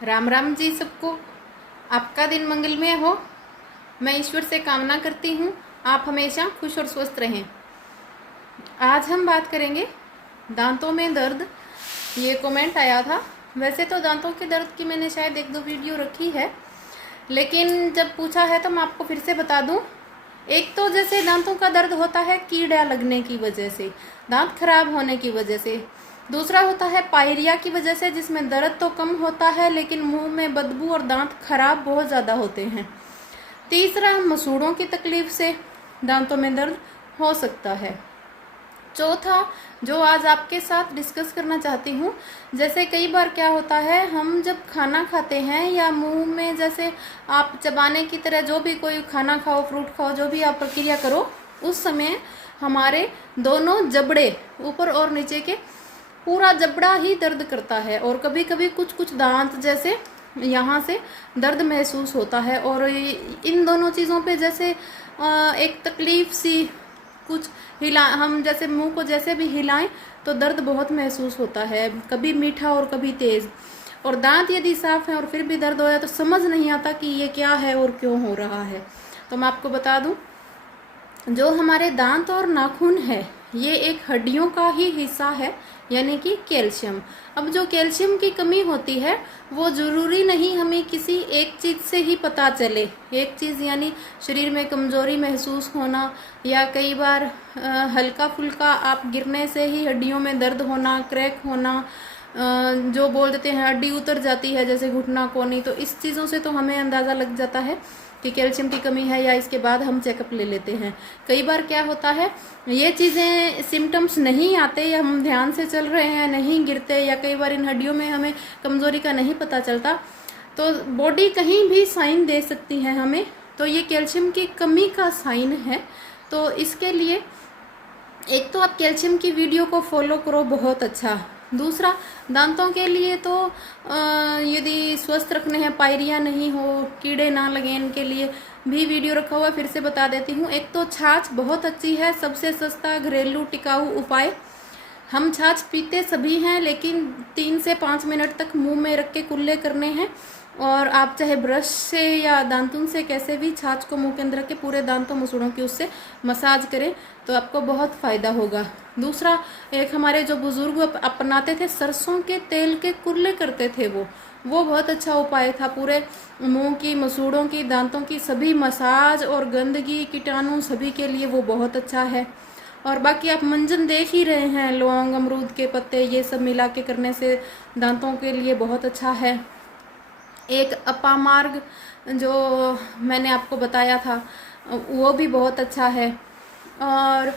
राम राम जी सबको। आपका दिन मंगलमय हो। मैं ईश्वर से कामना करती हूँ आप हमेशा खुश और स्वस्थ रहें। आज हम बात करेंगे दांतों में दर्द। ये कमेंट आया था। वैसे तो दांतों के दर्द की मैंने शायद एक दो वीडियो रखी है, लेकिन जब पूछा है तो मैं आपको फिर से बता दूं। एक तो जैसे दांतों का दर्द होता है कीड़ा लगने की वजह से, दांत खराब होने की वजह से। दूसरा होता है पायरिया की वजह से, जिसमें दर्द तो कम होता है लेकिन मुंह में बदबू और दांत खराब बहुत ज़्यादा होते हैं। तीसरा मसूड़ों की तकलीफ से दांतों में दर्द हो सकता है। चौथा जो आज आपके साथ डिस्कस करना चाहती हूँ, जैसे कई बार क्या होता है, हम जब खाना खाते हैं या मुंह में जैसे आप चबाने की तरह जो भी कोई खाना खाओ, फ्रूट खाओ, जो भी आप प्रक्रिया करो, उस समय हमारे दोनों जबड़े, ऊपर और नीचे के पूरा जबड़ा ही दर्द करता है। और कभी कभी कुछ कुछ दांत जैसे यहाँ से दर्द महसूस होता है। और इन दोनों चीज़ों पे जैसे एक तकलीफ सी कुछ हिला, हम जैसे मुंह को जैसे भी हिलाएं तो दर्द बहुत महसूस होता है, कभी मीठा और कभी तेज। और दांत यदि साफ है और फिर भी दर्द होया तो समझ नहीं आता कि ये क्या है और क्यों हो रहा है। तो मैं आपको बता दूं, जो हमारे दांत और नाखून है ये एक हड्डियों का ही हिस्सा है, यानी कि कैल्शियम। अब जो कैल्शियम की कमी होती है वो जरूरी नहीं हमें किसी एक चीज़ से ही पता चले। एक चीज़ यानी शरीर में कमजोरी महसूस होना, या कई बार हल्का फुल्का आप गिरने से ही हड्डियों में दर्द होना, क्रैक होना, जो बोल देते हैं हड्डी उतर जाती है जैसे घुटना कोनी। तो इस चीज़ों से तो हमें अंदाज़ा लग जाता है कि कैल्शियम की कमी है, या इसके बाद हम चेकअप ले लेते हैं। कई बार क्या होता है, ये चीज़ें सिम्टम्स नहीं आते या हम ध्यान से चल रहे हैं, नहीं गिरते, या कई बार इन हड्डियों में हमें कमजोरी का नहीं पता चलता, तो बॉडी कहीं भी साइन दे सकती है हमें। तो ये कैल्शियम की कमी का साइन है। तो इसके लिए एक तो आप कैल्शियम की वीडियो को फॉलो करो, बहुत अच्छा। दूसरा, दांतों के लिए तो यदि स्वस्थ रखने हैं, पायरिया नहीं हो, कीड़े ना लगे, इनके लिए भी वीडियो रखा हुआ, फिर से बता देती हूँ। एक तो छाछ बहुत अच्छी है, सबसे सस्ता घरेलू टिकाऊ उपाय। हम छाछ पीते सभी हैं, लेकिन 3 से 5 मिनट तक मुंह में रख के कुल्ले करने हैं। और आप चाहे ब्रश से या दांतुन से कैसे भी छाछ को मुंह के अंदर रख के पूरे दांतों मसूड़ों की उससे मसाज करें तो आपको बहुत फ़ायदा होगा। दूसरा, एक हमारे जो बुजुर्ग अपनाते थे, सरसों के तेल के कुल्ले करते थे, वो बहुत अच्छा उपाय था। पूरे मुंह की, मसूड़ों की, दांतों की सभी मसाज और गंदगी, कीटाणु सभी के लिए वो बहुत अच्छा है। और बाकी आप मंजन देख ही रहे हैं, लौंग, अमरूद के पत्ते, ये सब मिला के करने से दांतों के लिए बहुत अच्छा है। एक अपामार्ग जो मैंने आपको बताया था वो भी बहुत अच्छा है। और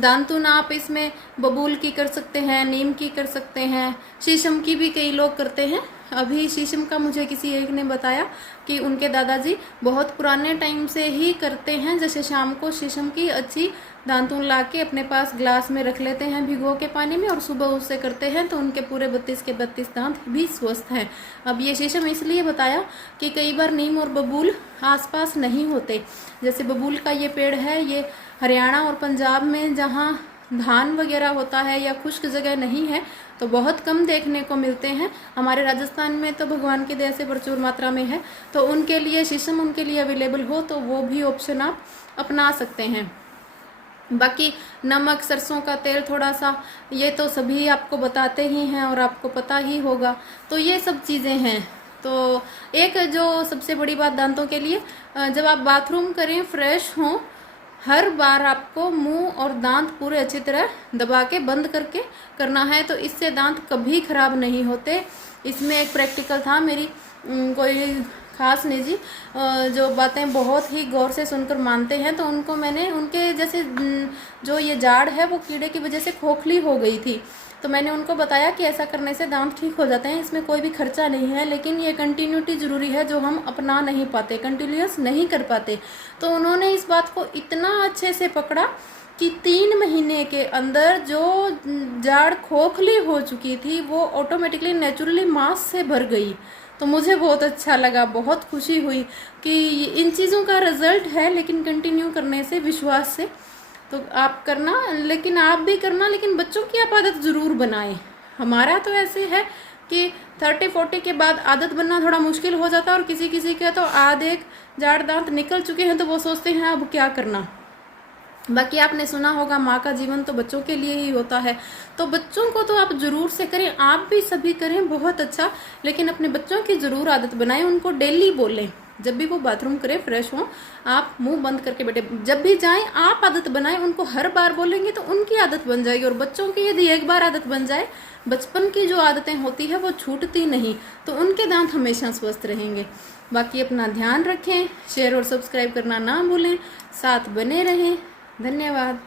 दांतुन आप इसमें बबूल की कर सकते हैं, नीम की कर सकते हैं, शीशम की भी कई लोग करते हैं। अभी शीशम का मुझे किसी एक ने बताया कि उनके दादाजी बहुत पुराने टाइम से ही करते हैं। जैसे शाम को शीशम की अच्छी दांतुन ला के अपने पास ग्लास में रख लेते हैं भिगो के पानी में, और सुबह उससे करते हैं तो उनके पूरे 32 के 32 दांत भी स्वस्थ हैं। अब ये शीशम इसलिए बताया कि कई बार नीम और बबूल आसपास नहीं होते। जैसे बबूल का ये पेड़ है, ये हरियाणा और पंजाब में जहाँ धान वगैरह होता है या खुश्क जगह नहीं है तो बहुत कम देखने को मिलते हैं। हमारे राजस्थान में तो भगवान की दया से प्रचुर मात्रा में है, तो उनके लिए शीशम उनके लिए अवेलेबल हो तो वो भी ऑप्शन आप अपना सकते हैं। बाकी नमक, सरसों का तेल थोड़ा सा, ये तो सभी आपको बताते ही हैं और आपको पता ही होगा। तो ये सब चीज़ें हैं। तो एक जो सबसे बड़ी बात दांतों के लिए, जब आप बाथरूम करें, फ्रेश हों, हर बार आपको मुंह और दांत पूरे अच्छी तरह दबा के बंद करके करना है। तो इससे दांत कभी खराब नहीं होते। इसमें एक प्रैक्टिकल था, मेरी कोई खास नहीं जी, जो बातें बहुत ही गौर से सुनकर मानते हैं, तो उनको मैंने, उनके जैसे जो ये जाड़ है वो कीड़े की वजह से खोखली हो गई थी, तो मैंने उनको बताया कि ऐसा करने से दांत ठीक हो जाते हैं, इसमें कोई भी खर्चा नहीं है, लेकिन ये कंटिन्यूटी जरूरी है जो हम अपना नहीं पाते, कंटिन्यूस नहीं कर पाते। तो उन्होंने इस बात को इतना अच्छे से पकड़ा कि 3 महीने के अंदर जो जाड़ खोखली हो चुकी थी वो ऑटोमेटिकली नेचुरली मांस से भर गई। तो मुझे बहुत अच्छा लगा, बहुत खुशी हुई कि इन चीज़ों का रिजल्ट है, लेकिन कंटिन्यू करने से, विश्वास से। तो आप करना, लेकिन आप भी करना, लेकिन बच्चों की आप आदत ज़रूर बनाएं। हमारा तो ऐसे है कि 30-40 के बाद आदत बनना थोड़ा मुश्किल हो जाता है, और किसी किसी के तो आधे जाड़ दांत निकल चुके हैं तो वो सोचते हैं अब क्या करना। बाकी आपने सुना होगा माँ का जीवन तो बच्चों के लिए ही होता है, तो बच्चों को तो आप ज़रूर से करें, आप भी सभी करें, बहुत अच्छा। लेकिन अपने बच्चों की ज़रूर आदत बनाएं, उनको डेली बोलें, जब भी वो बाथरूम करें फ्रेश हो आप मुंह बंद करके बैठे, जब भी जाएं आप आदत बनाएं, उनको हर बार बोलेंगे तो उनकी आदत बन जाएगी। और बच्चों की यदि एक बार आदत बन जाए, बचपन की जो आदतें होती है वो छूटती नहीं, तो उनके दांत हमेशा स्वस्थ रहेंगे। बाकी अपना ध्यान रखें, शेयर और सब्सक्राइब करना ना भूलें, साथ बने रहें। धन्यवाद।